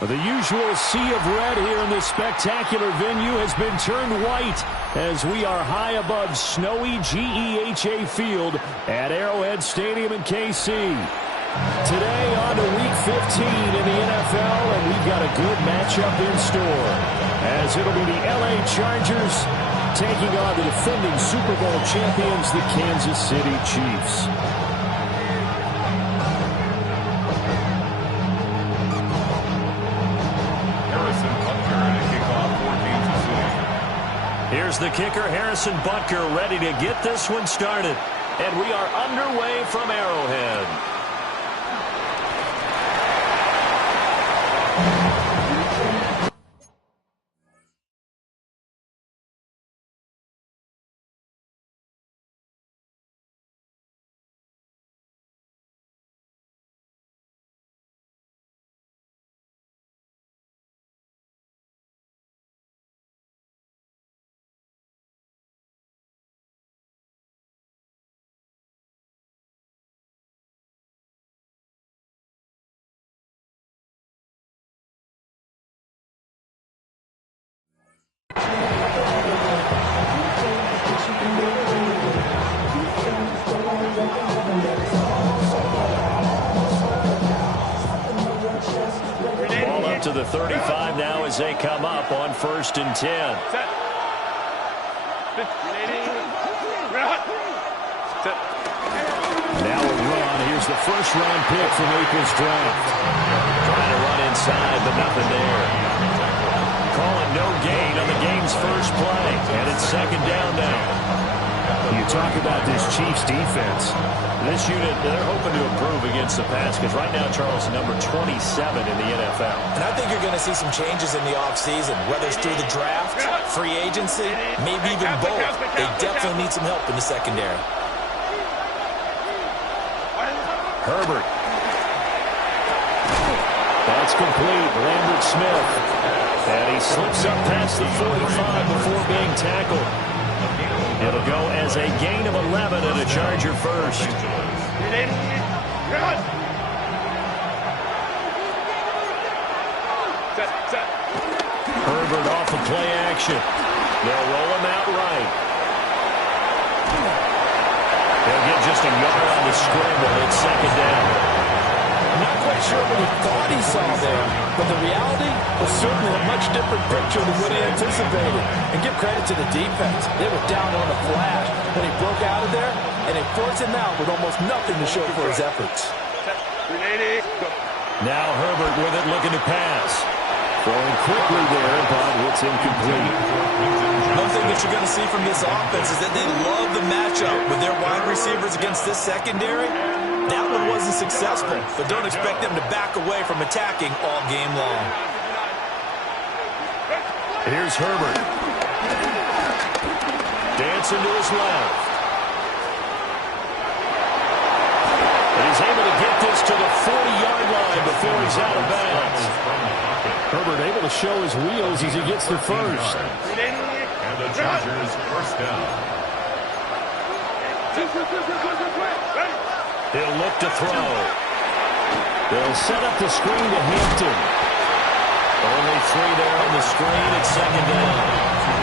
The usual sea of red here in this spectacular venue has been turned white as we are high above snowy GEHA Field at Arrowhead Stadium in KC. Today on to Week 15 in the NFL, and we've got a good matchup in store as it'll be the LA Chargers taking on the defending Super Bowl champions, the Kansas City Chiefs. Here's the kicker, Harrison Butker, ready to get this one started. And we are underway from Arrowhead. Ball up to the 35 now as they come up on 1st and 10. Now a run. Here's the first-round pick from April's draft. Trying to run inside, but nothing there. Calling no gain on the game's first play, and it's 2nd down now. You talk about this Chiefs defense. This unit, they're hoping to improve against the pass because right now, Charles, number 27 in the NFL. And I think you're going to see some changes in the offseason, whether it's through the draft, free agency, maybe even both. They definitely need some help in the secondary. Herbert. That's complete. Lambert Smith. And he slips up past the 45 before being tackled. It'll go as a gain of 11 and a Charger first. Herbert off of play action. They'll roll him out right. They'll get just a yard on the scramble. It's 2nd down. Not quite sure what he thought he saw there, but the reality was certainly a much different picture than what he anticipated. And give credit to the defense. They were down on the flash when he broke out of there, and they forced him out with almost nothing to show for his efforts. Now Herbert with it, looking to pass. Throwing quickly there, but it's incomplete. One thing that you're going to see from this offense is that they love the matchup with their wide receivers against this secondary. That one wasn't successful, but don't expect them to back away from attacking all game long. Here's Herbert. Dancing to his left. And he's able to get this to the 40-yard line before he's out of bounds. Herbert able to show his wheels as he gets the first. And the Chargers first down. He'll look to throw. They'll set up the screen to Hampton. Only 3 there on the screen. It's 2nd down.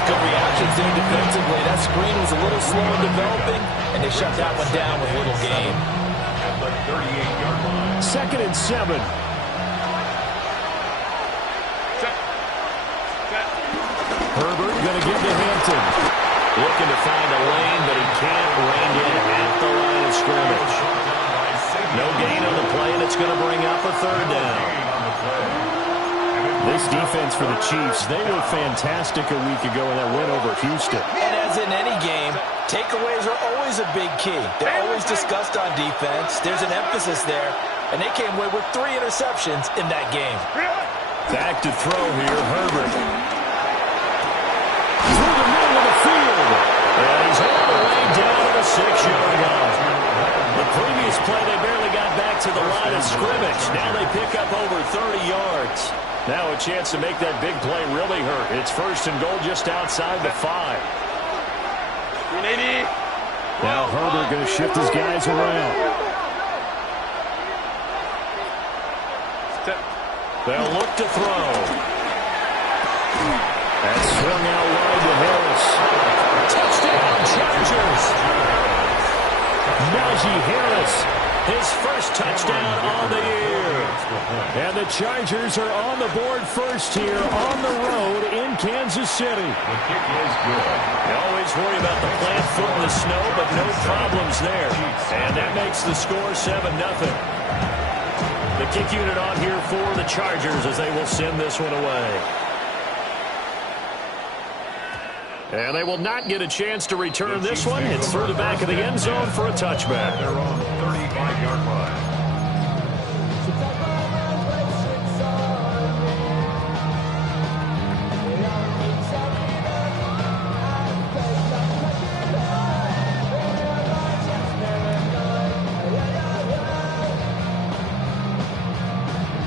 Good reactions there defensively. That screen was a little slow in developing, and they shut that one down with little gain. At the 38-yard line. 2nd and 7. Herbert going to give to Hampton. Looking to find a lane, but he can't rein in at the line of scrimmage. No gain on the play, and it's going to bring up a 3rd down. This defense for the Chiefs, they were fantastic a week ago in that win over Houston. And as in any game, takeaways are always a big key. They're always discussed on defense. There's an emphasis there, and they came away with 3 interceptions in that game. Back to throw here, Herbert. Through the middle of the field. And he's all the way down to the 6-yard line. The previous play, they barely got back to the line of scrimmage. Now they pick up over 30 yards. Now a chance to make that big play really hurt. It's 1st and goal just outside the 5. Now Herbert going to shift his guys around. They'll look to throw. That's swung out wide to Harris. Touchdown, Chargers. Najee Harris, his first touchdown on the year. And the Chargers are on the board first here on the road in Kansas City. The kick is good. You always worry about the plant foot in the snow, but no problems there. And that makes the score 7-0. The kick unit on here for the Chargers as they will send this one away. And they will not get a chance to return this one. It's through the back of the end zone for a touchback. They're on the 35-yard line.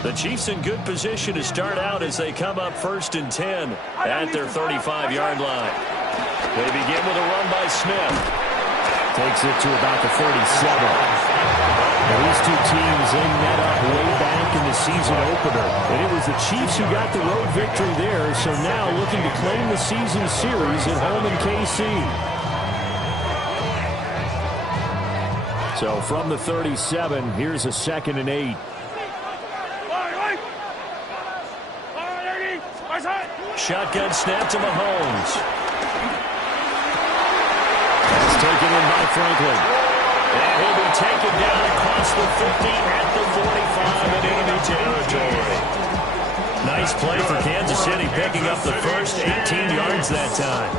The Chiefs in good position to start out as they come up 1st and 10 at their 35-yard line. They begin with a run by Smith. Takes it to about the 37. Now, these two teams, they met up way back in the season opener. And it was the Chiefs who got the road victory there, so now looking to claim the season series at home in KC. So from the 37, here's a 2nd and 8. Shotgun snap to Mahomes. That's taken in by Franklin. And he'll be taken down across the 50 at the 45 in enemy territory. Nice play for Kansas City, picking up the first 18 yards that time.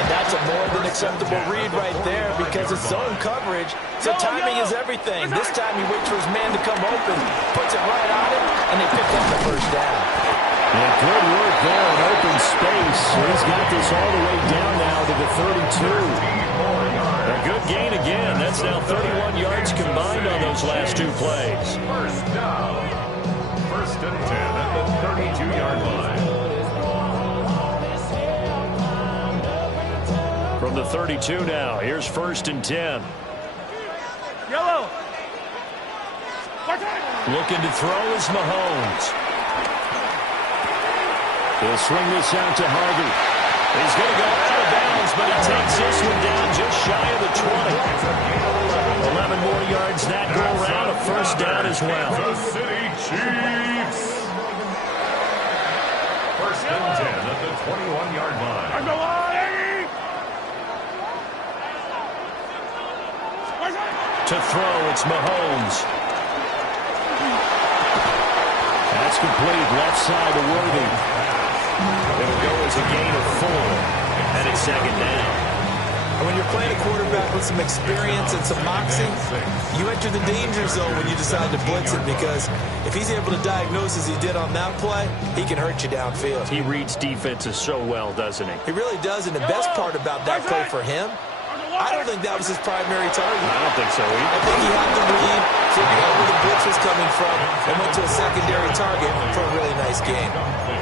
And that's a more than acceptable read right there because it's zone coverage, so timing is everything. This time he waits for his man to come open, puts it right on him, and they pick up the first down. Yeah, good work there in open space. He's got this all the way down now to the 32. A good gain again. That's now 31 yards combined on those last two plays. First down. 1st and 10 at the 32-yard line. From the 32 now, here's 1st and 10. Yellow. Looking to throw is Mahomes. He'll swing this out to Harvey. He's going to go out of bounds, but he takes this one down just shy of the 20. 11 more yards that go around, a first down as well. The City Chiefs. 1st and 10 at the 21-yard line. To throw, it's Mahomes. That's complete, left side to Worthy. It'll go as a gain of 4, and it's 2nd down. And when you're playing a quarterback with some experience and some moxie, you enter the danger zone when you decide to blitz it, because if he's able to diagnose as he did on that play, he can hurt you downfield. He reads defenses so well, doesn't he? He really does, and the best part about that play for him, I don't think that was his primary target. I don't think so either. I think he had the read, figured out where the blitz was coming from, and went to a secondary target for a really nice gain.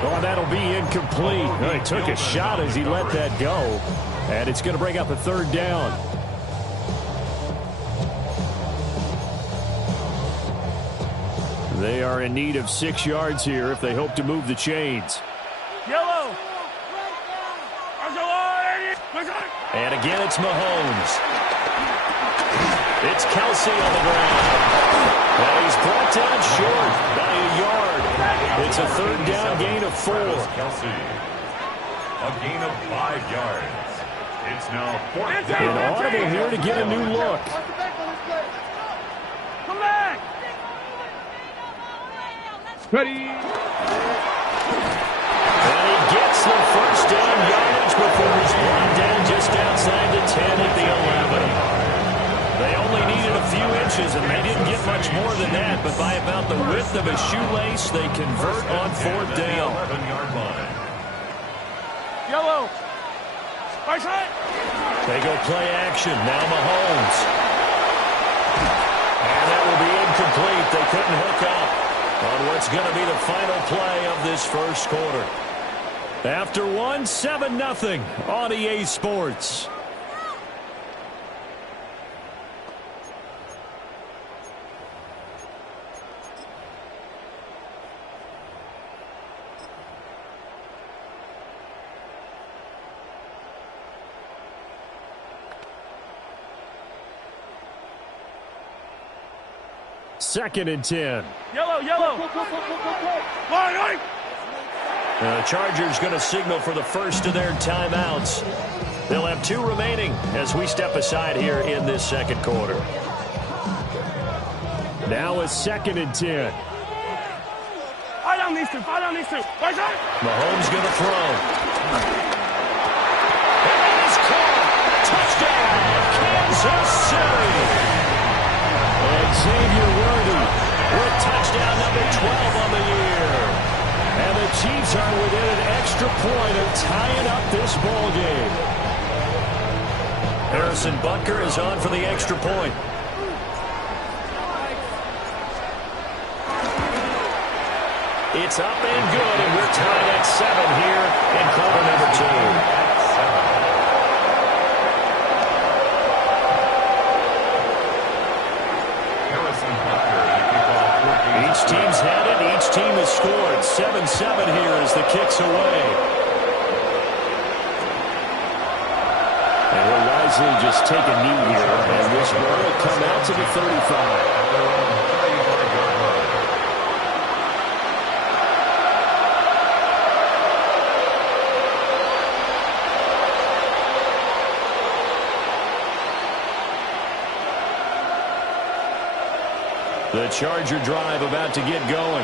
Oh, that'll be incomplete. He took a shot as he let that go, and it's going to bring up a 3rd down. They are in need of 6 yards here if they hope to move the chains. Yellow. And again, it's Mahomes. It's Kelsey on the ground. Well, he's brought down short by a yard. It's a 3rd down gain of 4. Kelsey. A gain of 5 yards. It's now 4th down. An audible here to get a new look. Come back. Ready. And he gets the first down yardage before he's brought down just outside the 10 at the 11. They only needed a few inches, and they didn't get much more than that, but by about the width of a shoelace, they convert on 4th down. 11-yard line. Yellow. Right side. They go play action. Now Mahomes. And that will be incomplete. They couldn't hook up on what's going to be the final play of this first quarter. After one, 7-0 on EA Sports. 2nd and 10. Yellow, yellow. Line. The Chargers going to signal for the first of their timeouts. They'll have 2 remaining as we step aside here in this second quarter. Now a 2nd and 10. Fire down these two. Right side. Mahomes going to throw. And that is caught. Touchdown, Kansas City. Xavier Worthy with touchdown number 12 on the year. And the Chiefs are within an extra point of tying up this ball game. Harrison Butker is on for the extra point. It's up and good, and we're tied at 7 here in quarter number 2. Each team's had it. Each team has scored. 7-7 here as the kick's away. And we'll wisely just take a knee here, and this will come out to the 35. The Charger drive about to get going.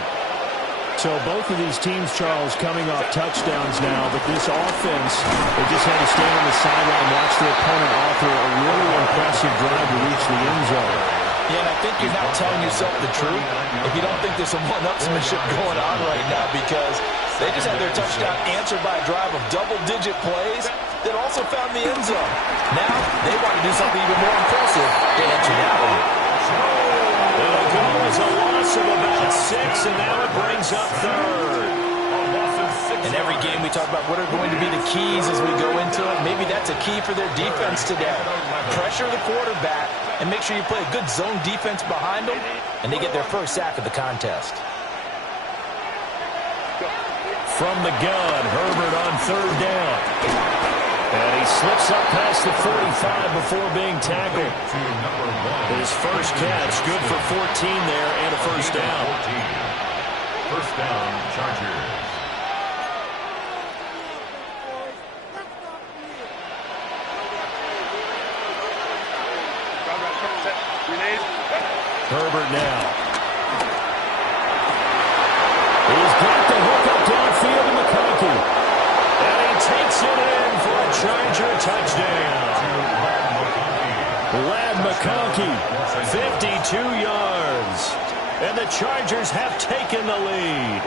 So both of these teams, Charles, coming off touchdowns now, but this offense, they just had to stand on the sideline and watch their opponent offer a really impressive drive to reach the end zone. Yeah, and I think you're not telling yourself the truth if you don't think there's some one-upsmanship going on right now, because they just had their touchdown answered by a drive of double-digit plays that also found the end zone. Now they want to do something even more impressive to answer that one. The goal is a loss of about 6, and now it brings up 3rd. In every game we talk about what are going to be the keys as we go into it. Maybe that's a key for their defense today. Pressure the quarterback and make sure you play a good zone defense behind them, and they get their first sack of the contest. From the gun, Herbert on 3rd down. And he slips up past the 45 before being tackled. His first catch, good for 14 there and a first down. First down, Chargers. Herbert now. He's got the hook up downfield to McConkey. And he takes it in for a Charger touchdown. Lad McConkey, 52 yards. And the Chargers have taken the lead.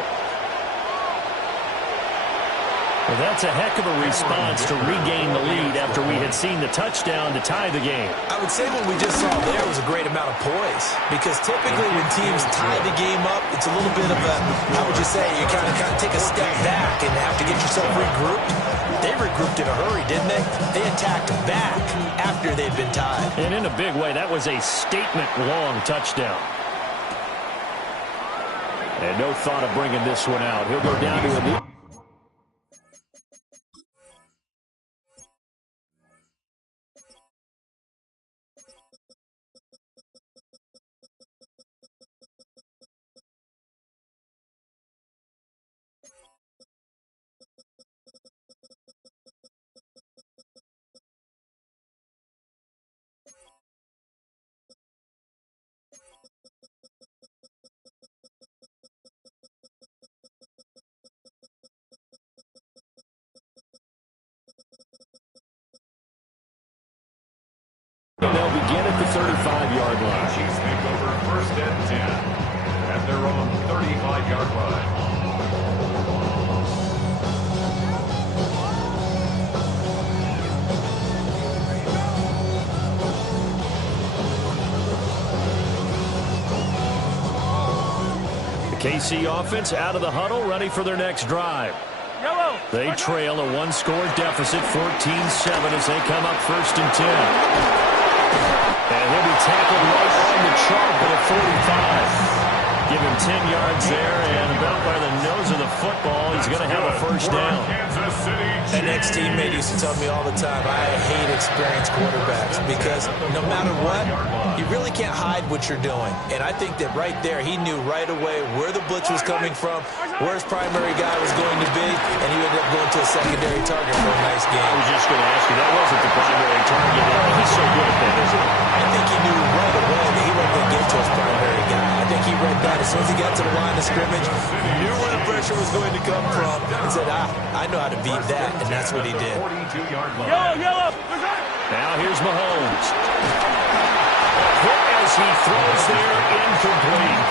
Well, that's a heck of a response to regain the lead after we had seen the touchdown to tie the game. I would say what we just saw there was a great amount of poise, because typically when teams tie the game up, it's a little bit of a, how would you say, you kind of take a step back and have to get yourself regrouped. They regrouped in a hurry, didn't they? They attacked back after they'd been tied. And in a big way, that was a statement-long touchdown. And no thought of bringing this one out. He'll go down to a knee. They'll begin at the 35-yard line. Chiefs take over 1st and 10 at their own 35-yard line. The KC offense out of the huddle, ready for their next drive. Yellow. They trail a one-score deficit, 14-7, as they come up 1st and 10. And he'll be tackled right on the chalk at a 45. Give him 10 yards there, and about by the nose of the football, he's going to have a first down. An ex-teammate used to tell me all the time, I hate experienced quarterbacks because no matter what, you really can't hide what you're doing. And I think that right there, he knew right away where the blitz was coming from, where his primary guy was going to be, and he ended up going to a secondary target for a nice game. I was just going to ask you, that wasn't the primary target. He's so good at that, isn't he? I think he knew right away that he wasn't going to get to his primary guy. I think he read that as soon as he got to the line of scrimmage, knew where the pressure was going to come from, and said, I know how to beat that, and that's what he did. Yellow. Now here's Mahomes. Quick as he throws there, incomplete.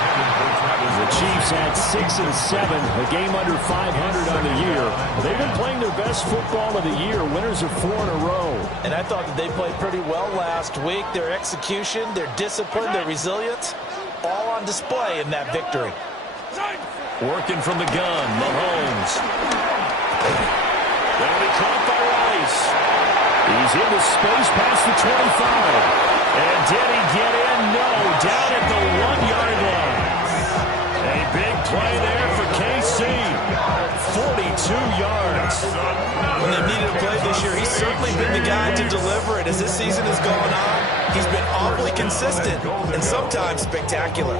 The Chiefs had 6 and 7, a game under 500 on the year. They've been playing their best football of the year. Winners of 4 in a row. And I thought that they played pretty well last week. Their execution, their discipline, their resilience, all on display in that victory. Working from the gun, Mahomes. That'll be caught by Rice. He's into space past the 25. And did he get in? No, down at the 1-yard line. A big play there for KC. 42 yards. When they needed a play this year, he's certainly been the guy to deliver it. As this season has gone on, he's been awfully consistent and sometimes spectacular.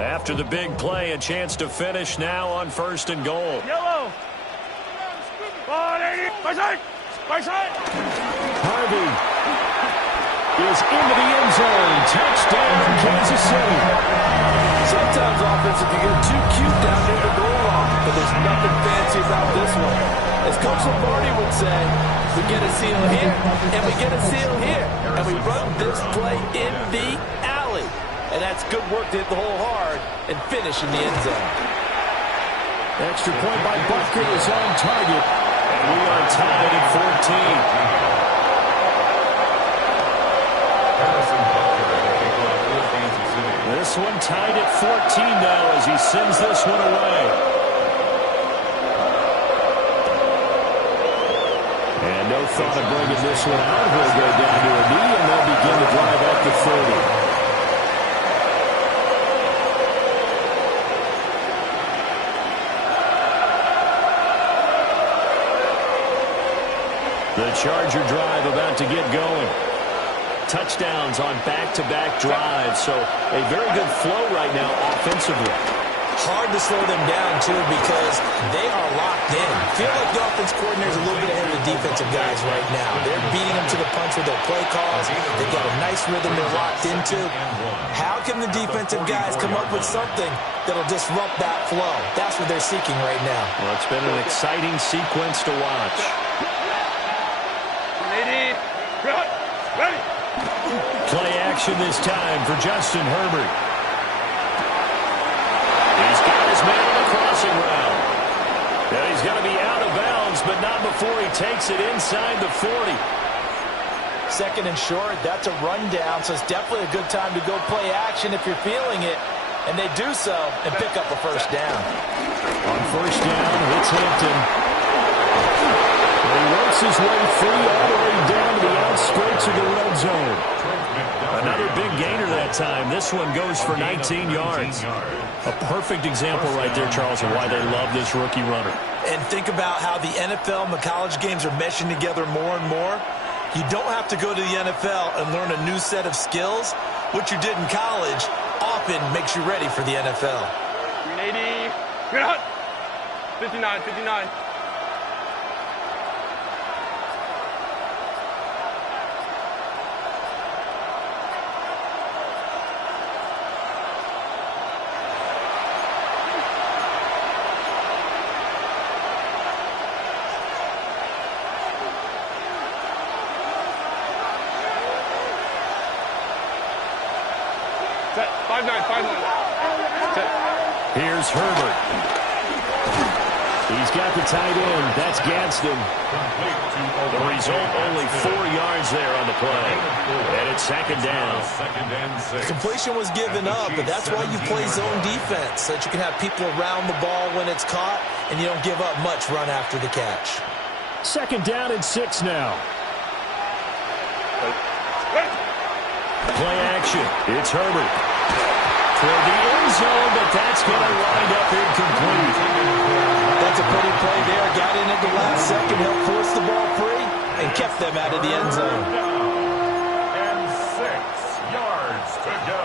After the big play, a chance to finish now on 1st and goal. Yellow. Right side. Harvey is into the end zone. Touchdown, Kansas City. Sometimes offensive can get too cute down near the goal line, but there's nothing fancy about this one. As Coach Lombardi would say, we get a seal here, and we get a seal here, and we run this play in the alley. And that's good work to hit the hole hard and finish in the end zone. Extra point by Butker is on target. And we are tied at 14. This one tied at 14 now as he sends this one away. And no thought of bringing this one out. He'll go down to a knee, and they'll begin to drive at the 30. The Charger drive about to get going. Touchdowns on back-to-back drives, so a very good flow right now offensively. Hard to slow them down, too, because they are locked in. Feel like the offense coordinator is a little bit ahead of the defensive guys right now. They're beating them to the punch with their play calls. They've got a nice rhythm they're locked into. How can the defensive guys come up with something that'll disrupt that flow? That's what they're seeking right now. Well, it's been an exciting sequence to watch. Ready. Play action this time for Justin Herbert. He's got his man on the crossing route. Now he's going to be out of bounds, but not before he takes it inside the 40. Second and short, that's a rundown, so it's definitely a good time to go play action if you're feeling it. And they do so and pick up a first down. On first down, it's Hampton. He works his way free all the way down to the outskirts of the red zone. Another big gainer that time. This one goes for 19 yards. A perfect example right there, Charles, of why they love this rookie runner. And think about how the NFL and the college games are meshing together more and more. You don't have to go to the NFL and learn a new set of skills. What you did in college often makes you ready for the NFL. 380. Good hut. 59. Set. 5-9. Set. Here's Herbert. He's got the tight end. That's Gadsden. The result, only 4 yards there on the play. And it's second down. The completion was given up, but that's why you play zone defense, so that you can have people around the ball when it's caught, and you don't give up much run after the catch. Second down and 6 now. Play action. It's Herbert. For the end zone, but that's going to wind up incomplete. That's a pretty play there. Got in at the last second, helped force the ball free, and kept them out of the end zone. And 6 yards to go.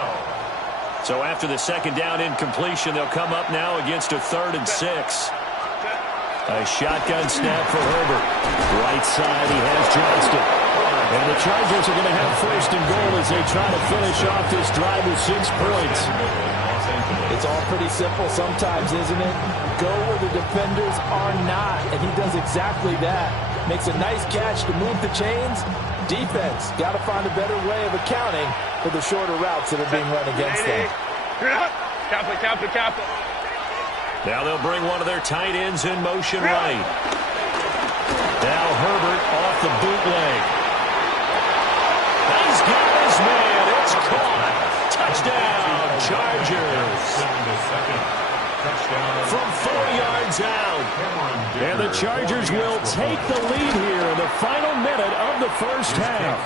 So after the second down incompletion, they'll come up now against a 3rd and 6. A shotgun snap for Herbert. Right side, he has Johnston. And the Chargers are going to have 1st and goal as they try to finish off this drive with 6 points. It's all pretty simple sometimes, isn't it? Go where the defenders are not, and he does exactly that. Makes a nice catch to move the chains. Defense, got to find a better way of accounting for the shorter routes that are being run against them. Now they'll bring one of their tight ends in motion right. Now Herbert off the bootleg. He's got his man. It's caught. Touchdown, Chargers. From 4 yards out. And the Chargers will take the lead here in the final minute of the first half.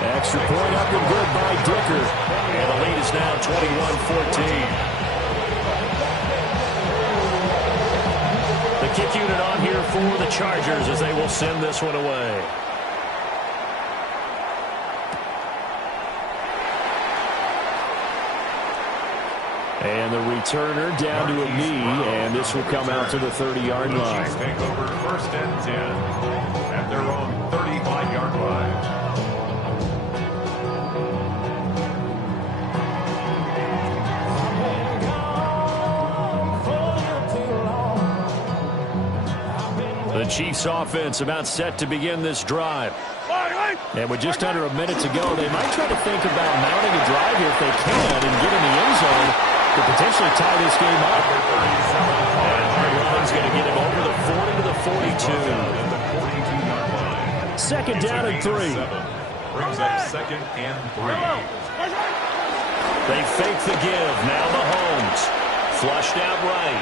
Extra point up and good by Dicker. And the lead is now 21-14. The kick unit on here for the Chargers as they will send this one away. And the returner down to a knee, and this will come out to the 30-yard line. Chiefs take over 1st and 10 at their own 35-yard line. The Chiefs offense about set to begin this drive. And with just under a minute to go, they might try to think about mounting a drive here if they can and get in the end zone to potentially tie this game up. And Hartline's going to get him over the 40 to the 42. 2nd down and 3. Brings up 2nd and 3. They fake the give. Now Mahomes. Flushed out right.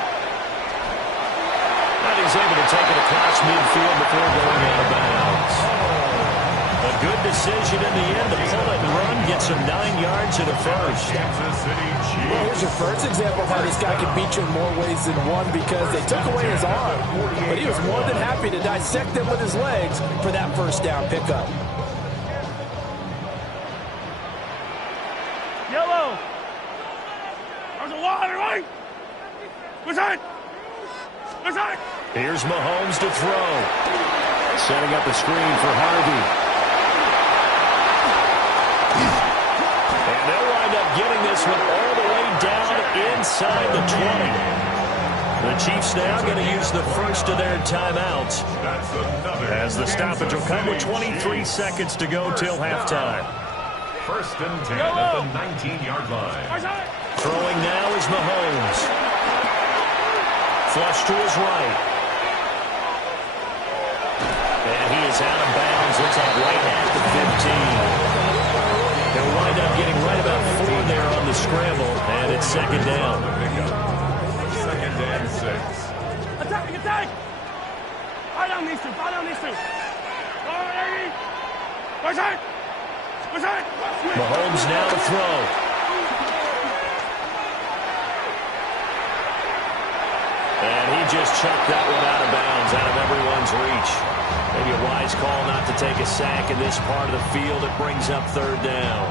And he's able to take it across midfield before going out of bounds. A good decision in the end to pull it and run, get some 9 yards in a first. Kansas City Chiefs. Well, here's your first example of how this guy can beat you in more ways than one because they took away his arm. But he was more than happy to dissect them with his legs for that 1st down pickup. Yellow. There's a lot, right? What's that? What's that? Here's Mahomes to throw. Setting up a screen for Harvey. And they'll wind up getting this one all the way down inside the 20. The Chiefs now going to use the first of their timeouts as the stoppage will come with 23 seconds to go till halftime. 1st and 10 at the 19-yard line. Throwing now is Mahomes. Flush to his right. And he is out of bounds. Looks like right at the 15. They'll wind up getting right about 4 there on the scramble, and it's 2nd down. 2nd and 6. Attack, attack! Fall down these two, fall down these two. What's that? What's that? Mahomes now to throw. And he just chucked that one out of bounds, out of everyone's reach. Maybe a wise call not to take a sack in this part of the field. It brings up 3rd down.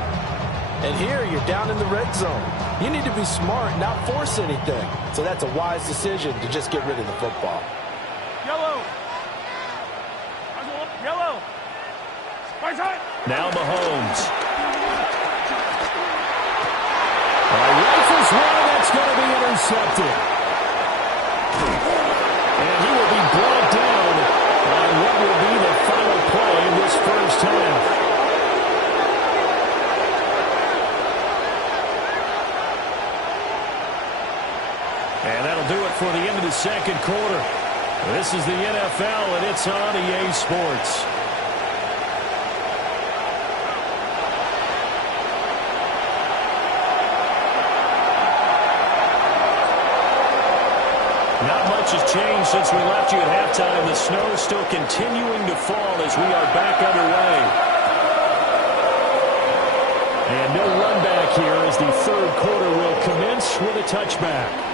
And here you're down in the red zone. You need to be smart, not force anything. So that's a wise decision to just get rid of the football. Yellow. Yellow. What's that? Now Mahomes. Rifles one, that's going to be intercepted. And he will be brought down on what will be the final play in this first half. And that'll do it for the end of the 2nd quarter. This is the NFL, and it's on EA Sports. Not much much has changed since we left you at halftime. The snow is still continuing to fall as we are back underway. And no run back here as the third quarter will commence with a touchback.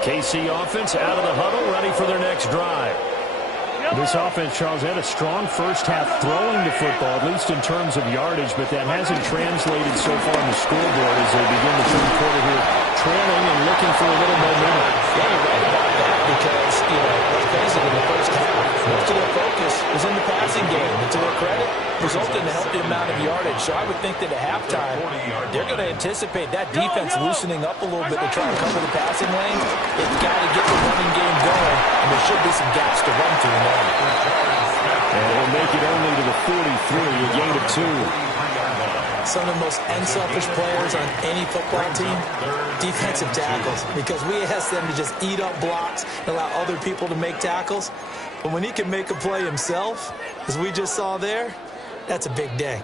KC offense out of the huddle, ready for their next drive. This offense, Charles, had a strong first half throwing the football, at least in terms of yardage, but that hasn't translated so far on the scoreboard as they begin the third quarter here, trailing and looking for a little momentum. Yeah, you're right about that because, let's face it, in the first half, most of their focus was in the passing game. And to their credit, resulted in a healthy amount of yardage. So I would think that at halftime, they're going to anticipate that defense loosening up a little bit to try and cover the passing lanes. They've got to get the running game going, and there should be some gaps to run through now. And it'll make it only to the 43, a gain of 2. Some of the most unselfish players on any football team, defensive tackles, because we ask them to just eat up blocks and allow other people to make tackles. But when he can make a play himself, as we just saw there, that's a big day.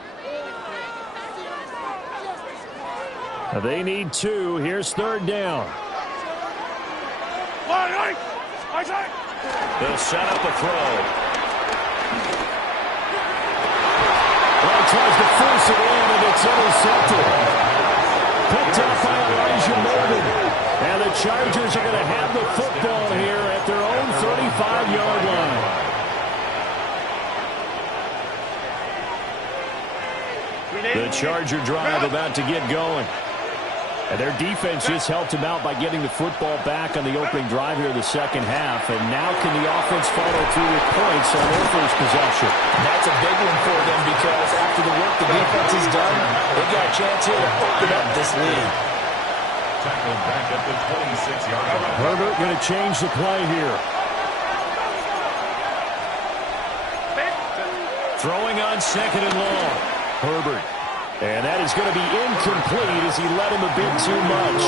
Now they need 2. Here's third down. They'll set up a throw. Tries to force it in, and it's intercepted. Picked up by Elijah Morgan. And the Chargers are going to have the football here at their own 35-yard line. The Charger drive about to get going. And their defense just helped them out by getting the football back on the opening drive here in the second half. And now can the offense follow through with points on their first possession? And that's a big one for them because after the work the defense has done, they got a chance here to open up this lead. Tackled back at the 26-yard line. Herbert going to change the play here. Throwing on second and long. Herbert. And that is going to be incomplete as he led him a bit too much.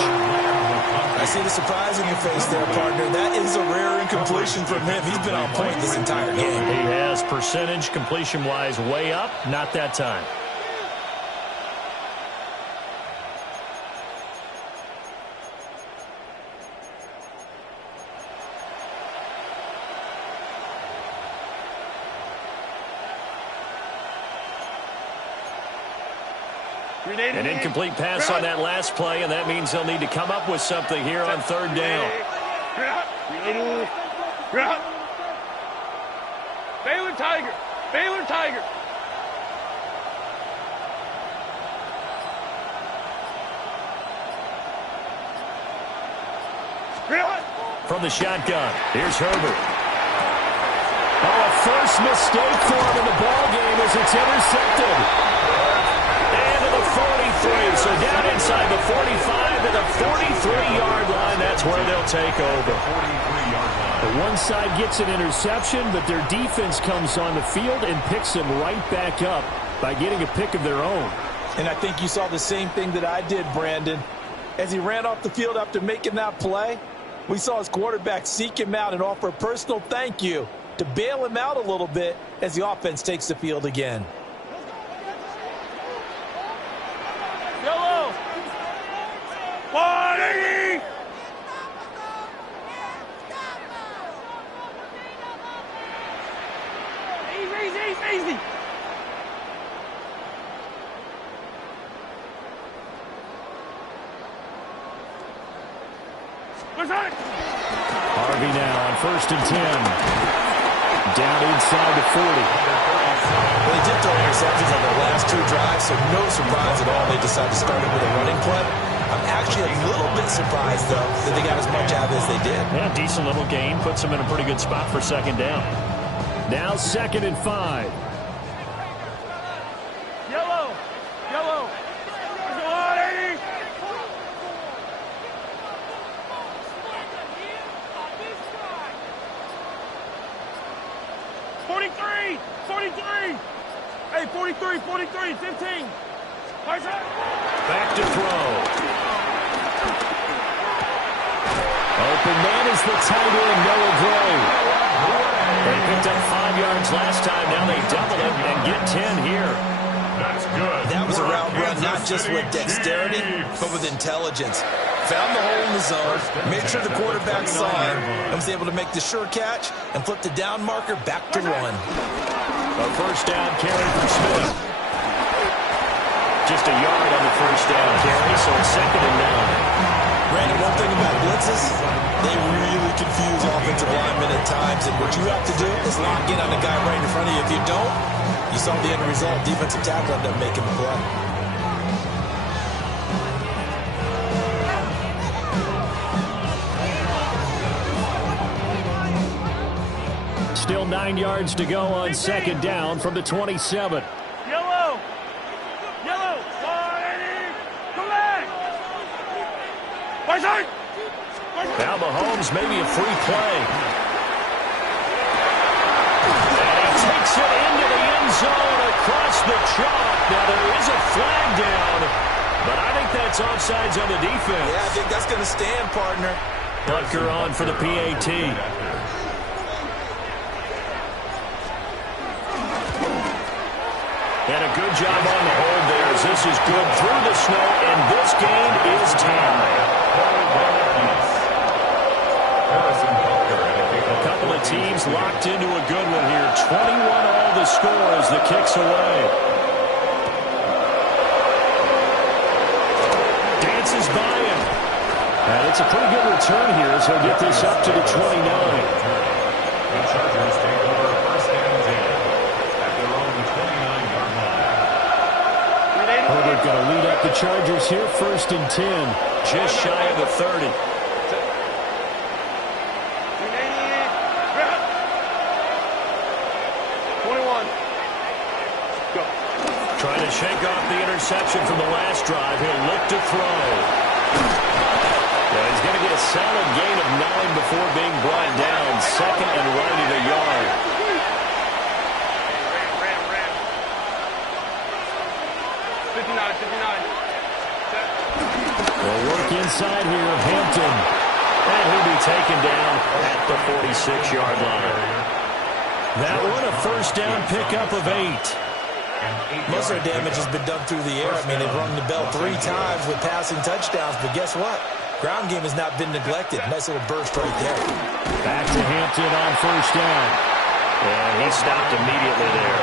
I see the surprise in your face there, partner. That is a rare incompletion from him. He's been on point this entire game. He has percentage completion-wise way up. Not that time. An incomplete pass on that last play, and that means they'll need to come up with something here on third down. Baylor Tiger. Baylor Tiger. From the shotgun, here's Herbert. Oh, a first mistake for him in the ball game as it's intercepted. And to the 43, so down inside the 45 to the 43-yard line. That's where they'll take over. The one side gets an interception, but their defense comes on the field and picks them right back up by getting a pick of their own. And I think you saw the same thing that I did, Brandon. As he ran off the field after making that play, we saw his quarterback seek him out and offer a personal thank you to bail him out a little bit as the offense takes the field again. Yellow. 40. Easy. Harvey now on 1st and 10. Down inside the 40. Well, they did throw interceptions on their last two drives, so no surprise at all they decided to start it with a running play. I'm actually a little bit surprised, though, that they got as much out of it as they did. Yeah, decent little gain. Puts them in a pretty good spot for second down. Now 2nd and 5. Yellow. 43. Hey, 43, 15. Back to throw. Open man is the tight end, Noah Gray. They picked up 5 yards last time. Now they double it and get 10 here. That's good. That was a route run, not just with dexterity, but with intelligence. Found the hole in the zone, made sure the quarterback saw it, and was able to make the sure catch and flip the down marker back to run. A first down carry for Smith. Just a yard on the first down carry, so it's 2nd and 9. Brandon, one thing about blitzes, they really confuse offensive linemen at times, and what you have to do is lock in on the guy right in front of you. If you don't, you saw the end result. Defensive tackle ended up making the play. Still 9 yards to go on 2nd down from the 27. Yellow! Yellow! Come back! Right side! Now Mahomes, maybe a free play. And he takes it into the end zone across the chalk. Now there is a flag down, but I think that's offsides on the defense. Yeah, I think that's going to stand, partner. Butker on for the PAT. And a good job on the hold there as this is good through the snow, and this game is tied. A couple of teams locked into a good one here. 21 all the score as the kick's away. Dances by him. And it's a pretty good return here as he'll get this up to the 29. The Chargers take over first and 10 at their own 29-yard line. Herbert going to lead up the Chargers here, 1st and 10. Just shy of the 30. Trying to shake off the interception from the last drive. He'll look to throw. He's going to get a solid gain of 9 before being brought down. 2nd and right at a yard. They'll work inside here. Hampton. And he'll be taken down at the 46-yard line. That one a first down pickup of 8. Most of their damage has been done through the air. I mean, they've rung the bell 3 times with passing touchdowns, but guess what? Ground game has not been neglected. Nice little burst right there. Back to Hampton on first down. And he stopped immediately there.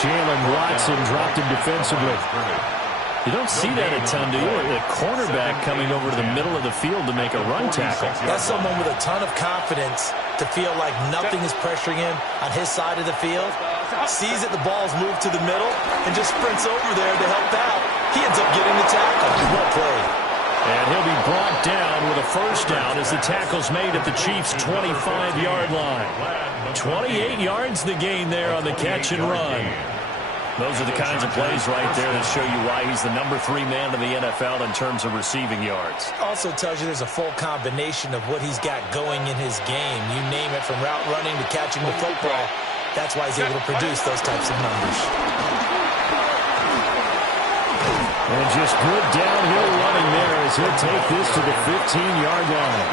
Jalen Watson dropped him defensively. You don't see that a ton, do you? The cornerback coming over to the middle of the field to make a run tackle. That's someone with a ton of confidence to feel like nothing is pressuring him on his side of the field. Sees that the ball's moved to the middle and just sprints over there to help out. He ends up getting the tackle. Well played. And he'll be brought down with a first down as the tackle's made at the Chiefs' 25-yard line. 28 yards the gain there on the catch and run. Those are the kinds of plays right there that show you why he's the number 3 man in the NFL in terms of receiving yards. Also tells you there's a full combination of what he's got going in his game. You name it, from route running to catching the football. That's why he's able to produce those types of numbers. And just good downhill running there as he'll take this to the 15-yard line.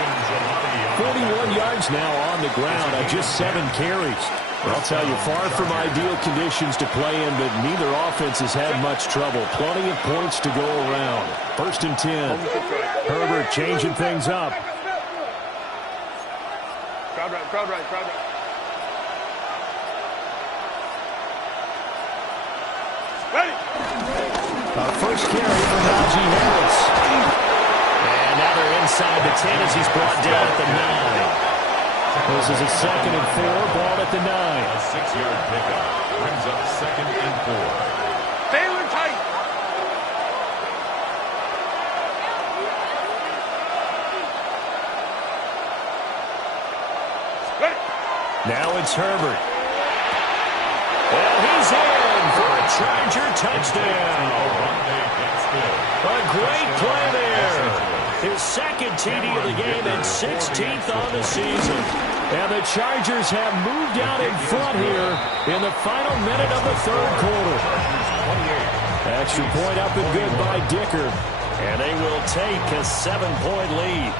41 yards now on the ground on just 7 carries. I'll tell you, far from ideal conditions to play in, but neither offense has had much trouble. Plenty of points to go around. 1st and 10. Herbert changing things up. Crowd right, crowd right, crowd right. Ready! First carry for Najee Harris. And now they're inside the 10 as he's brought down at the 9. This is a 2nd and 4, ball at the 9. A 6-yard pickup brings up 2nd and 4. Baylor tight! Ready! Now it's Herbert. And he's in for a Charger touchdown. A great play there. His 2nd TD of the game and 16th on the season. And the Chargers have moved out in front here in the final minute of the 3rd quarter. Extra point up and good by Dicker. And they will take a 7-point lead.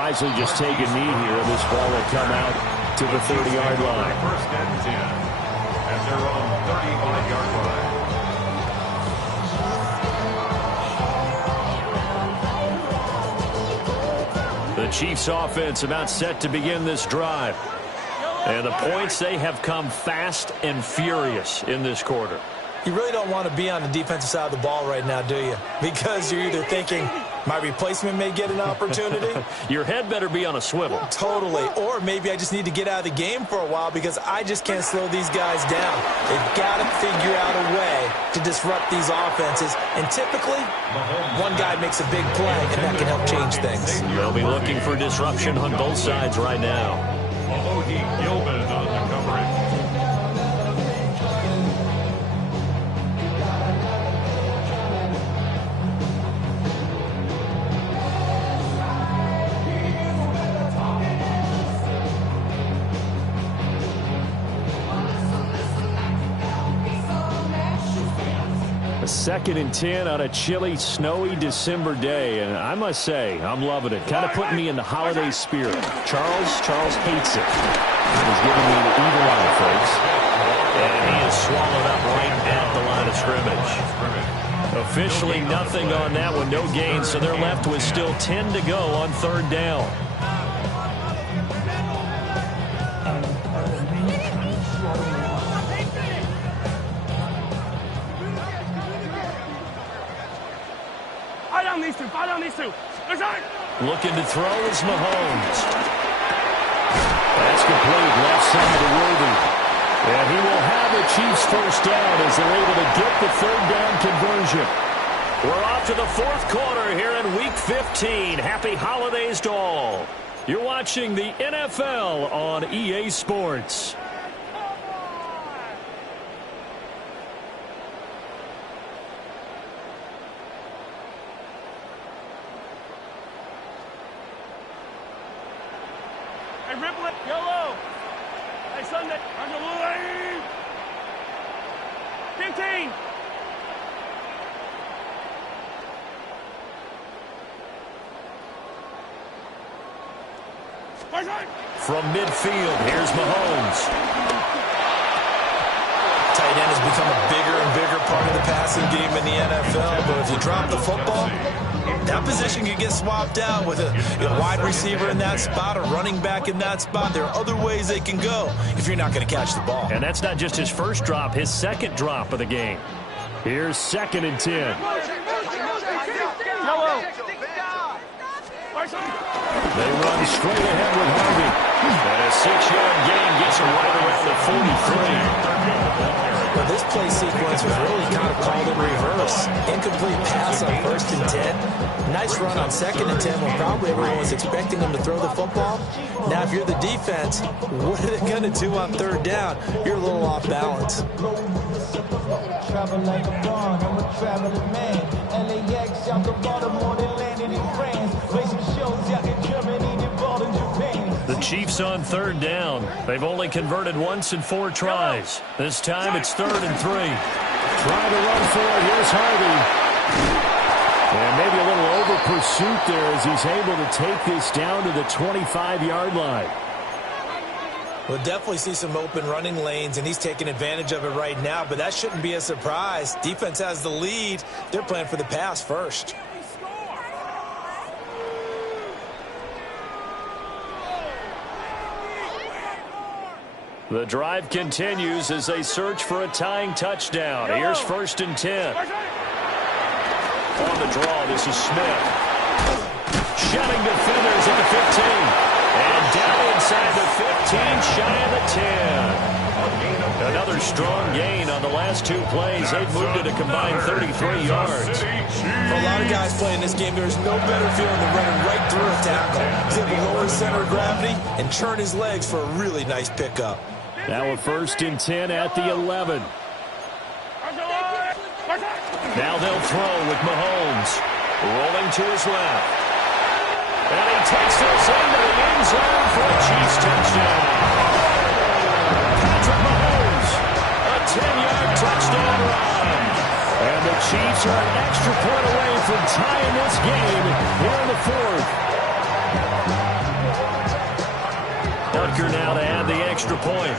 wisely just take a knee here. This ball will come out to the 30-yard line. First and 10 at their own 35-yard line. The Chiefs offense about set to begin this drive. And the points, they have come fast and furious in this quarter. You really don't want to be on the defensive side of the ball right now, do you? Because you're either thinking, my replacement may get an opportunity. Your head better be on a swivel. Totally. Or maybe I just need to get out of the game for a while because I just can't slow these guys down. They've got to figure out a way to disrupt these offenses. And typically, one guy makes a big play, and that can help change things. They'll be looking for disruption on both sides right now. Gilman on the coverage. A 2nd and 10 on a chilly, snowy December day, and I must say, I'm loving it. Kind of putting me in the holiday spirit. Charles hates it. He's giving me the evil eye, folks. And he is swallowed up right at the line of scrimmage. Officially nothing on that one, no gain, so they're left with still 10 to go on 3rd down. Looking to throw is Mahomes. That's complete, left side to Worthy. And he will have the Chiefs first down as they're able to get the 3rd down conversion. We're off to the 4th quarter here in Week 15. Happy holidays to all. You're watching the NFL on EA Sports. Yellow. Hey, Sunday. I'm going to leave. 15. From midfield, here's Mahomes. Tight end has become a bigger and bigger part of the passing game in the NFL, but if you drop the football, that position can get swapped out with a wide receiver in that spot, a running back in that spot. There are other ways they can go if you're not going to catch the ball. And that's not just his first drop, his 2nd drop of the game. Here's 2nd and 10. They run straight ahead with Harvey. And a 6-yard gain gets him right around the 43. Well, this play sequence was really kind of called in reverse. Incomplete pass on 1st and 10. Nice run on 2nd and 10 when probably everyone was expecting them to throw the football. Now, if you're the defense, what are they going to do on 3rd down? You're a little off balance. Travel like a bond, I'm a traveling man. LAX, out to Baltimore, they landed in France. Racing shows out in Germany, they bought in Japan. The Chiefs on 3rd down. They've only converted once in 4 tries. This time it's 3rd and 3. Trying to run for it. Here's Harvey. And maybe a little over pursuit there as he's able to take this down to the 25-yard line. We'll definitely see some open running lanes, and he's taking advantage of it right now, but that shouldn't be a surprise. Defense has the lead. They're playing for the pass first. The drive continues as they search for a tying touchdown. Here's 1st and 10. On the draw, this is Smith. Shutting defenders at the 15. And down inside the 15, shy of the 10. Another strong gain on the last 2 plays. They've moved it a combined 33 yards. For a lot of guys playing this game, there's no better feeling than running right through a tackle. He's able to lower his center of gravity and turn his legs for a really nice pickup. Now a 1st and 10 at the 11. Now they'll throw with Mahomes. Rolling to his left. And he takes this into the end zone for a Chiefs touchdown. Patrick Mahomes, a 10-yard touchdown run. And the Chiefs are an extra point away from tying this game here in the 4th. Butker now to add the extra point.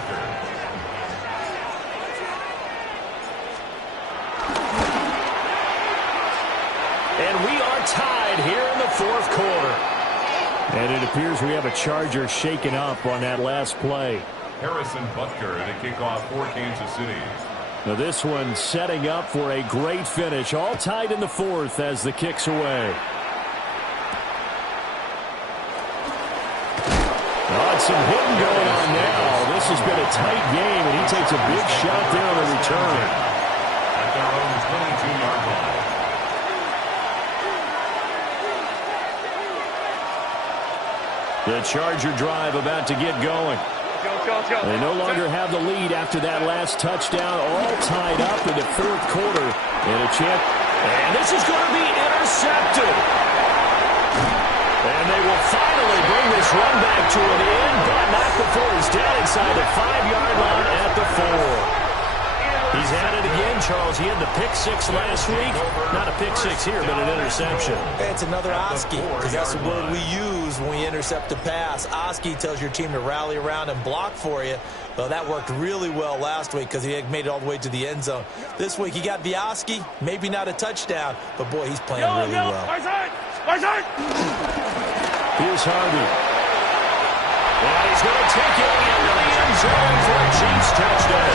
And we are tied here in the fourth quarter. And it appears we have a Charger shaken up on that last play. Harrison Butker to kick off for Kansas City. Now this one setting up for a great finish. All tied in the fourth as the kick's away. Some hitting going on now. This has been a tight game, and he takes a big shot there on the return. At their own 22-yard line. The Charger drive about to get going. They no longer have the lead after that last touchdown. All tied up in the fourth quarter. And a chance. And this is going to be intercepted. And they will finally bring this run back to an end, but not before he's down inside the 5-yard line at the 4. He's had it again, Charles. He had the pick six last week. Not a pick six here, but an interception. It's another Oski, because that's the word we use when we intercept a pass. Oski tells your team to rally around and block for you. Well, that worked really well last week because he had made it all the way to the end zone. This week he got the Oski, maybe not a touchdown, but boy, he's playing really well. Here's Harvey. And he's going to take it into the end zone for a Chiefs touchdown.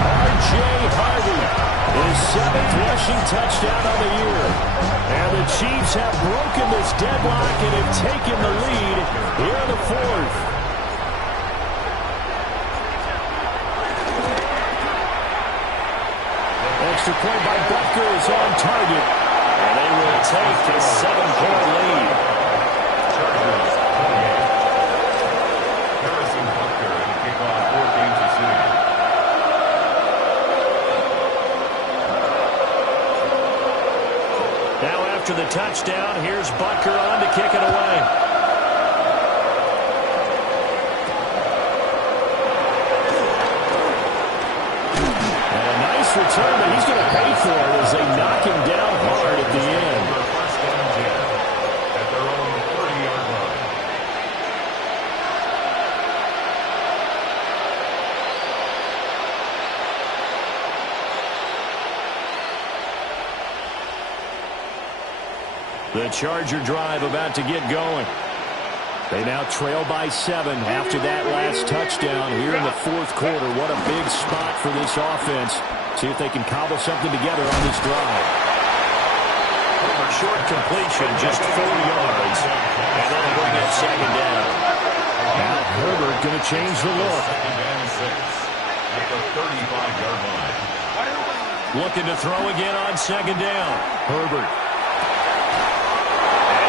R.J. Harvey, his 7th rushing touchdown on the year. And the Chiefs have broken this deadlock and have taken the lead here in the fourth. Extra point by Butker is on target. And they will take a 7-point lead. Chargers 28. Harrison Butker to kick off for Kansas City. Now after the touchdown, here's Butker on to kick it away. And a nice return, but he's going to pay for it as they knock him down hard at the end. First down 10 at their own 30-yard line. The Charger drive about to get going. They now trail by 7 after that last touchdown here in the fourth quarter. What a big spot for this offense. See if they can cobble something together on this drive. Short completion, just 4 yards. And that'll bring up second down. Now Herbert going to change the look. Second and 6 at the 35-yard line. Looking to throw again on second down. Herbert.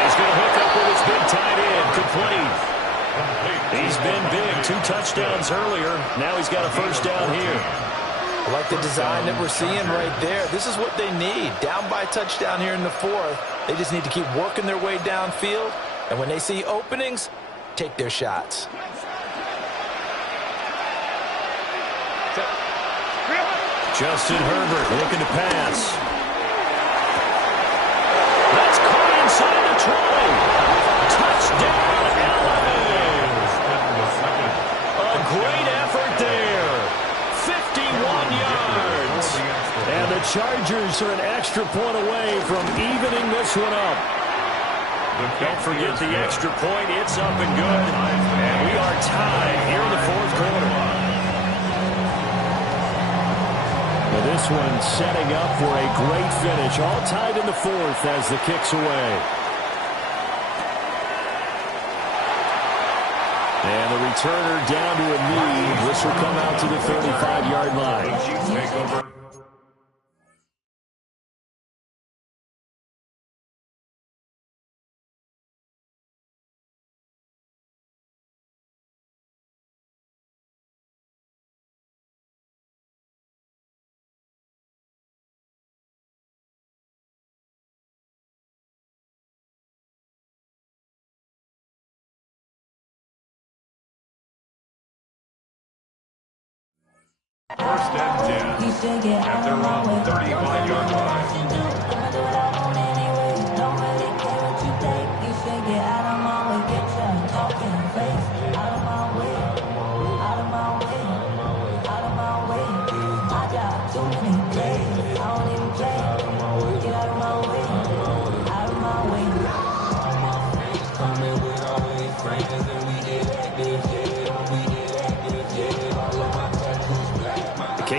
He's going to hook up with his big tight end, complete. He's been big, 2 touchdowns earlier. Now he's got a first down here. I like the design that we're seeing right there. This is what they need. Down by a touchdown here in the fourth. They just need to keep working their way downfield. And when they see openings, take their shots. Justin Herbert looking to pass. That's caught inside the 20. Touchdown, LA. A great effort there. 51 yards. And the Chargers are an extra point away from evening this one up. Don't forget the extra point. It's up and good. And we are tied here in the fourth quarter. Now this one setting up for a great finish. All tied in the fourth as the kick's away. And the returner down to a knee. This will come out to the 35-yard line. Take over. First and 10 at their own 35-yard line.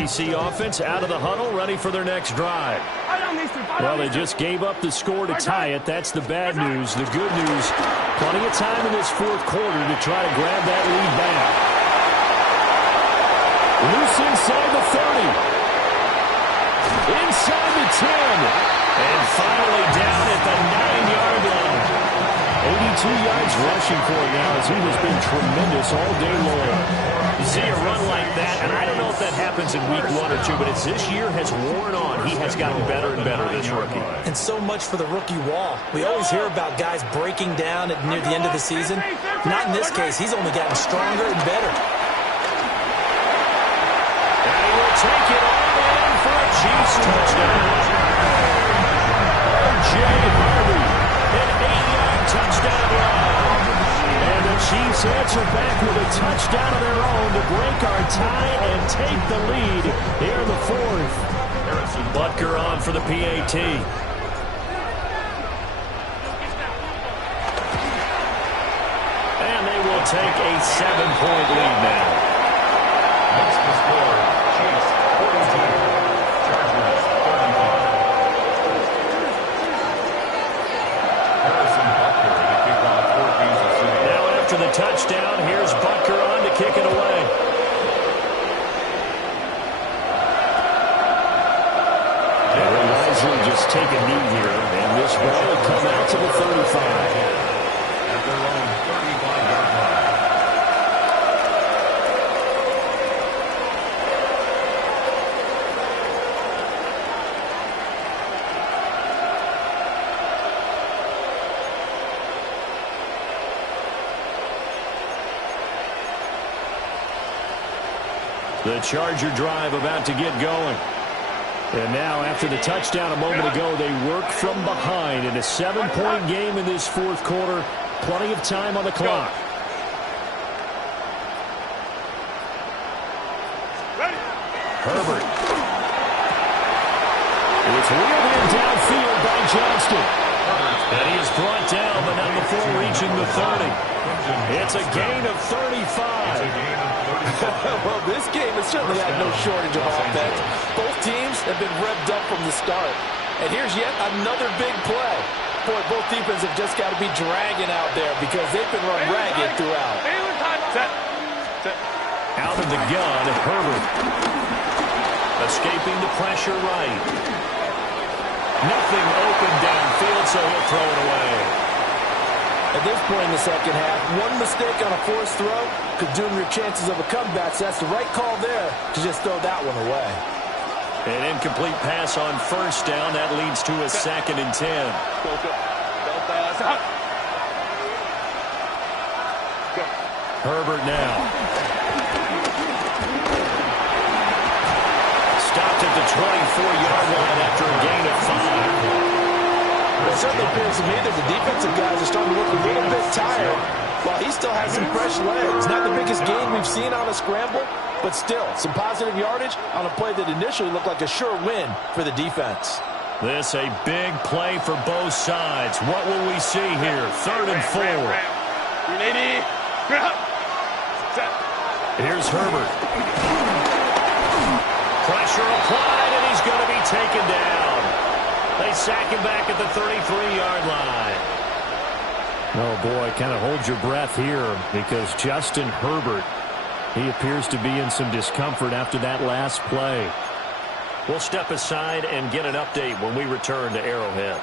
KC offense out of the huddle, ready for their next drive. Well, they just gave up the score to tie it. That's the bad news. The good news, plenty of time in this fourth quarter to try to grab that lead back. Loose inside the 30. Inside the 10. And finally down at the 9-yard line. 82 yards rushing for him now as he has been tremendous all day long. You see a run like that, and I don't know if that happens in week 1 or 2, but it's this year has worn on. He has gotten better and better, this rookie. And so much for the rookie wall. We always hear about guys breaking down near the end of the season. Not in this case. He's only gotten stronger and better. And he will take it all in for a Chiefs touchdown. R.J. Harvey, an 8-yard touchdown run. And the Chiefs answer back with a touchdown of their own to break our tie and take the lead here in the fourth. Butker on for the PAT. And they will take a 7-point lead now. What's the score? Chiefs 42, Chargers 35. Harrison Butker to kick off 14th of save. Now after the touchdown, here's Butker on to kick it away. And will wisely just take a knee here, and this ball will come out to the 35. At their own 35-yard line. The Charger drive about to get going. And now, after the touchdown a moment ago, they work from behind in a 7-point game in this fourth quarter. Plenty of time on the clock. Herbert. It's wheeled in downfield by Johnston. And he is brought down, but not before reaching the 30. It's a gain of 35. Well, this game has certainly had no shortage of offense. Both teams have been revved up from the start. And here's yet another big play. Boy, both defenses have just got to be dragging out there because they've been run ragged throughout. Out of the gun, Herbert. Escaping the pressure right. Nothing open downfield, so he'll throw it away. At this point in the second half, one mistake on a forced throw could doom your chances of a comeback. So that's the right call there to just throw that one away. An incomplete pass on first down. That leads to a 2nd and 10. Herbert now. Stopped at the 24-yard line after a gain of 5. It certainly appears to me that the defensive guys are starting to look a little bit tired while he still has some fresh legs. Not the biggest gain we've seen on a scramble, but still some positive yardage on a play that initially looked like a sure win for the defense. This a big play for both sides. What will we see here? 3rd and 4. Here's Herbert. Pressure applied, and he's going to be taken down. They sack him back at the 33-yard line. Oh, boy, kind of hold your breath here because Justin Herbert, he appears to be in some discomfort after that last play. We'll step aside and get an update when we return to Arrowhead.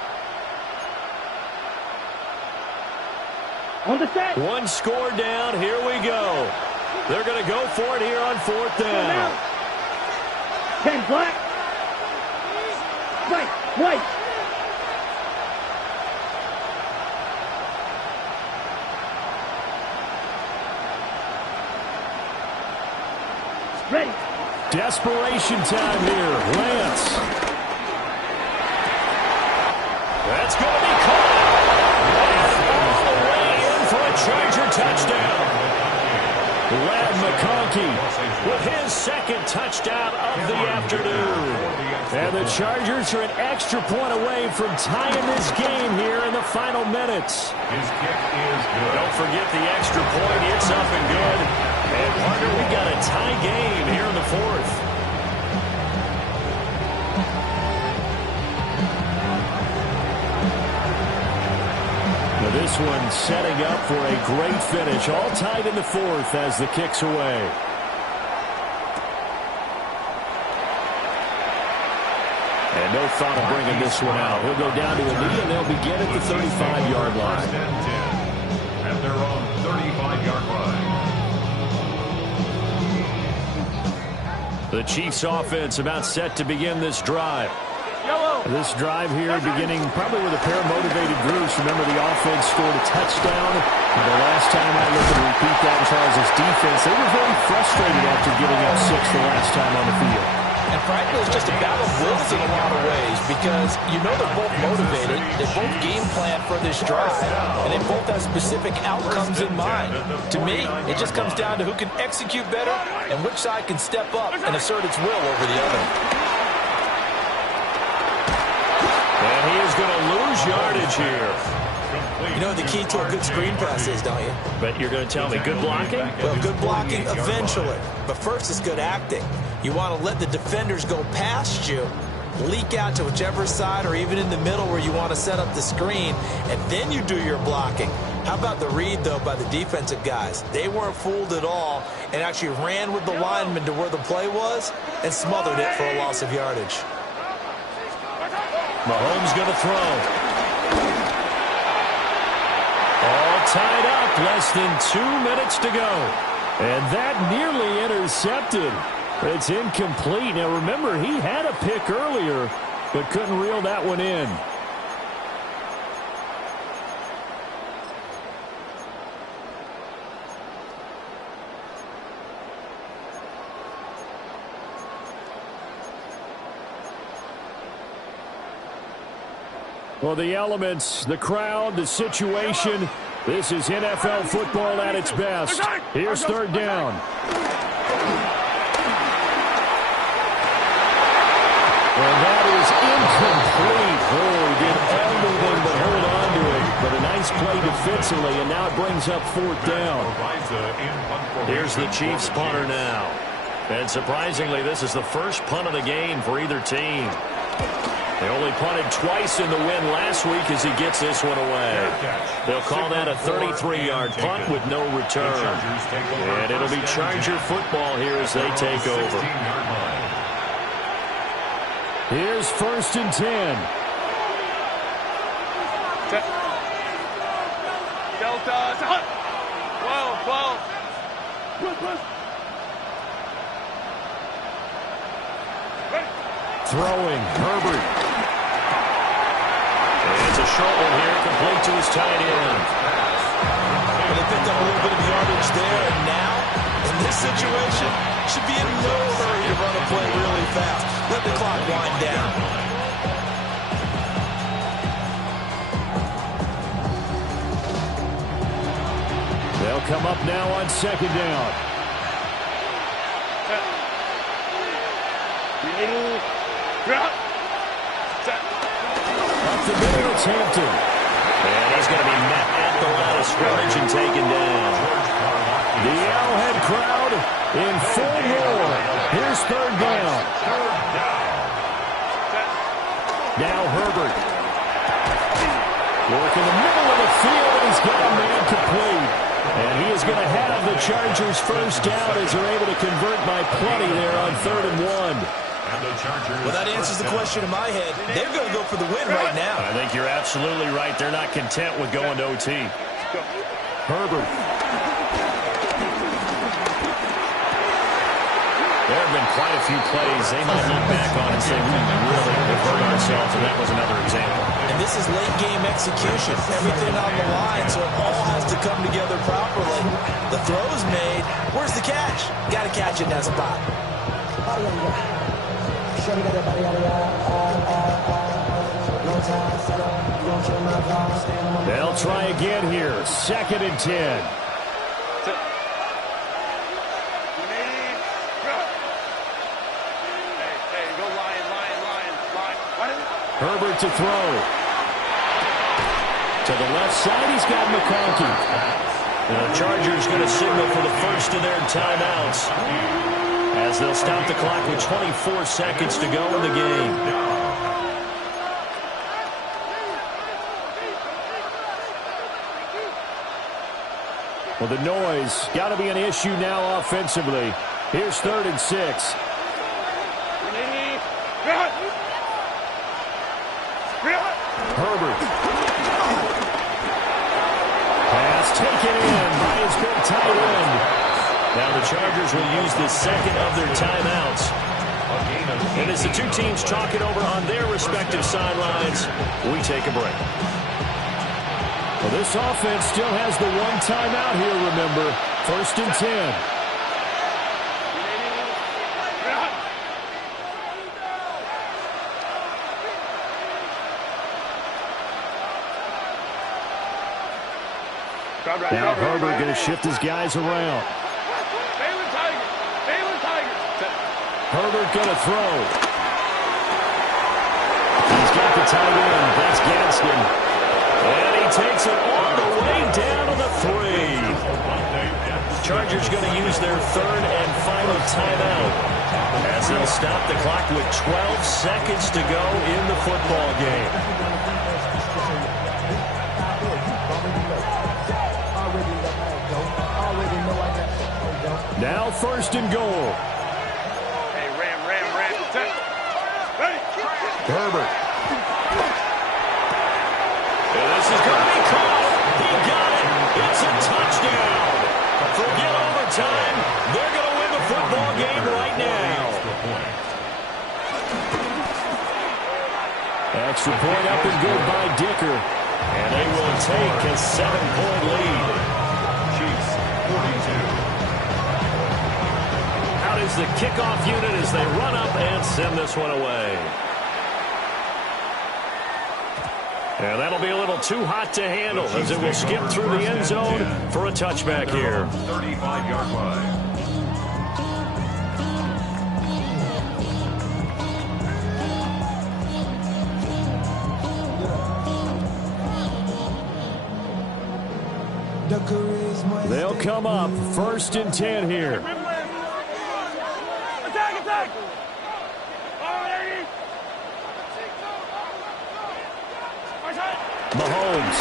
On the set. One score down. Here we go. They're going to go for it here on 4th down. 10 black. White. Ready. Desperation time here. Lance. That's going to be caught. And all the way in for a Charger touchdown. Ladd McConkey with his 2nd touchdown of the afternoon. And the Chargers are an extra point away from tying this game here in the final minutes. His kick is good. Don't forget the extra point. It's up and good. And partner, we got a tie game here in the 4th. This one setting up for a great finish. All tied in the fourth as the kick's away. And no thought of bringing this one out. He'll go down to a knee, and they'll begin at the 35-yard line. First and 10 at their own 35-yard line. The Chiefs offense about set to begin this drive. This drive here beginning probably with a pair of motivated groups. Remember, the offense scored a touchdown. And the last time I looked at repeat that in Charles' defense, they were very frustrated after giving up 6 the last time on the field. And frankly, it's just a battle of wills in a lot of ways because you know they're both motivated, they both game plan for this drive, and they both have specific outcomes in mind. To me, it just comes down to who can execute better and which side can step up and assert its will over the other. And he is going to lose yardage here. You know the key to a good screen pass is, don't you? But you're going to tell me good blocking? Well, good blocking eventually. But first it's good acting. You want to let the defenders go past you, leak out to whichever side or even in the middle where you want to set up the screen, and then you do your blocking. How about the read, though, by the defensive guys? They weren't fooled at all and actually ran with the lineman to where the play was and smothered it for a loss of yardage. Mahomes going to throw. All tied up, less than 2 minutes to go. And that nearly intercepted. It's incomplete. Now remember, he had a pick earlier, but couldn't reel that one in. Well, the elements, the crowd, the situation, this is NFL football at its best. Here's third down. And that is incomplete. Oh, he did everything but hold on to it. But a nice play defensively, and now it brings up fourth down. Here's the Chiefs punter now. And surprisingly, this is the first punt of the game for either team. They only punted twice in the win last week as he gets this one away. They'll call that a 33-yard punt with no return. And it'll be Charger football here as they take over. Here's first and 10. Delta, 12. Throwing, Herbert. It's a short one here, complete to his tight end. Well, they picked up a little bit of yardage there, and now, in this situation, should be in no hurry to run a play really fast. Let the clock wind down. They'll come up now on second down. Up the middle, it's Hampton. And he's going to be met at the line of scrimmage and taken down. The Arrowhead crowd in full roar. Here's third down. Now Herbert. Working the middle of the field, and he's got a man complete. And he is going to have the Chargers first down as they're able to convert by plenty there on 3rd and 1. Well, that answers the question in my head. They're going to go for the win right now. I think you're absolutely right. They're not content with going to OT. Herbert. There have been quite a few plays they might look back on and say, we really have hurt ourselves, and that was another example. And this is late-game execution. Everything on the line, so it all has to come together properly. The throw's made. Where's the catch? Got to catch it in that spot. They'll try again here. 2nd and 10. Herbert to throw. To the left side, he's got McConkey. The Chargers going to signal for the first of their timeouts as they'll stop the clock with 24 seconds to go in the game. Well, the noise got to be an issue now offensively. Here's 3rd and 6. Herbert. Pass taken in by his big tight end. Now the Chargers will use the second of their timeouts. And as the two teams talk it over on their respective sidelines, we take a break. Well, this offense still has the one timeout here, remember. 1st and 10. Now Herbert going to shift his guys around. Herbert going to throw. He's got the tight end. That's Gadsden. And he takes it all the way down to the 3. Chargers going to use their 3rd and final timeout as they'll stop the clock with 12 seconds to go in the football game. Now 1st and goal. Hey, Ram. Ready? Herbert. And this is going to be caught. He got it. It's a touchdown. Forget overtime. They're going to win the football game right now. Extra point up and good by Dicker. And they will take a 7-point lead. Chiefs, 42. Is the kickoff unit as they run up and send this one away. And that'll be a little too hot to handle as it will skip through the end zone for a touchback here. 35-yard line. They'll come up 1st and 10 here. Attack! Mahomes.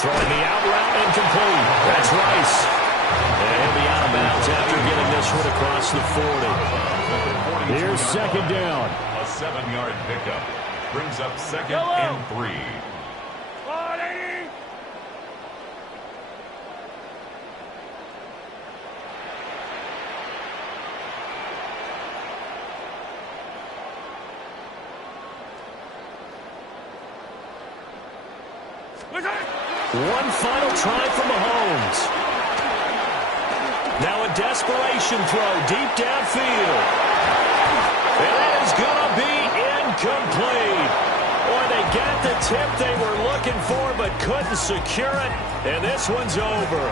Throwing the out route incomplete. That's Rice. And he'll be out of bounds after getting this one across the 40. Here's 2nd down. A 7-yard pickup. Brings up 2nd and 3. One final try for Mahomes. Now a desperation throw deep downfield. And it is going to be incomplete. Boy, they got the tip they were looking for but couldn't secure it. And this one's over.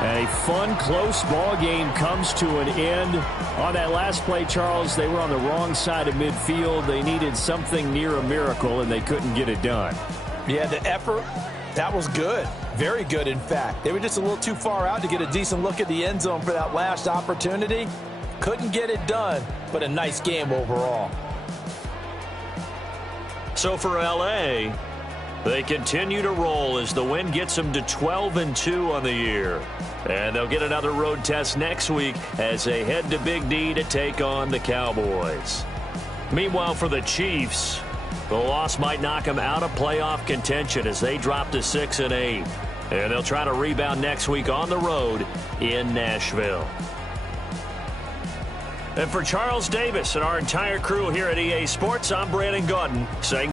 A fun, close ball game comes to an end. On that last play, Charles, they were on the wrong side of midfield. They needed something near a miracle, and they couldn't get it done. Yeah, the effort, that was good. Very good, in fact. They were just a little too far out to get a decent look at the end zone for that last opportunity. Couldn't get it done, but a nice game overall. So for L.A., they continue to roll as the win gets them to 12-2 on the year. And they'll get another road test next week as they head to Big D to take on the Cowboys. Meanwhile, for the Chiefs, the loss might knock them out of playoff contention as they drop to 6-8. And they'll try to rebound next week on the road in Nashville. And for Charles Davis and our entire crew here at EA Sports, I'm Brandon Gaudin saying